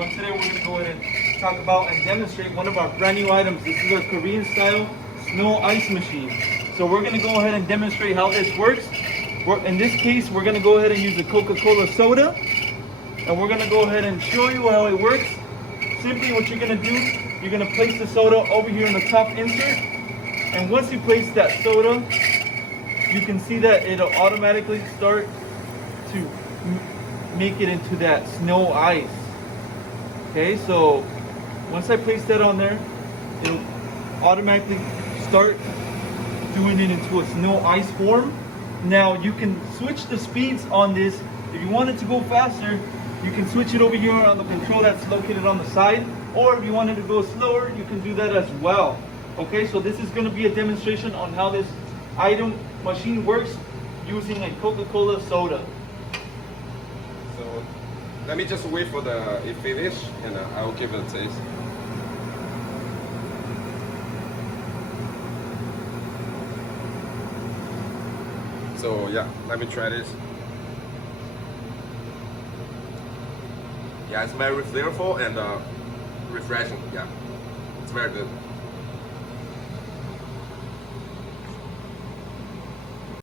everyone. Today we're going to go ahead and talk about and demonstrate one of our brand new items. This is our Korean style snow ice machine. So we're going to go ahead and demonstrate how this works. In this case, we're going to go ahead and use a Coca-Cola soda. And we're going to go ahead and show you how it works. Simply what you're going to do, you're going to place the soda over here in the top insert. And once you place that soda, you can see that it'll automatically start to make it into that snow ice. Okay, so once I place that on there, it'll automatically start doing it into a snow ice form. Now you can switch the speeds on this. If you want it to go faster, you can switch it over here on the control that's located on the side, or if you want it to go slower, you can do that as well. Okay, so this is going to be a demonstration on how this item machine works using a Coca-Cola soda. So let me just wait for it finish, and I'll give it a taste. So yeah, let me try this. Yeah, it's very flavorful and refreshing. Yeah, it's very good.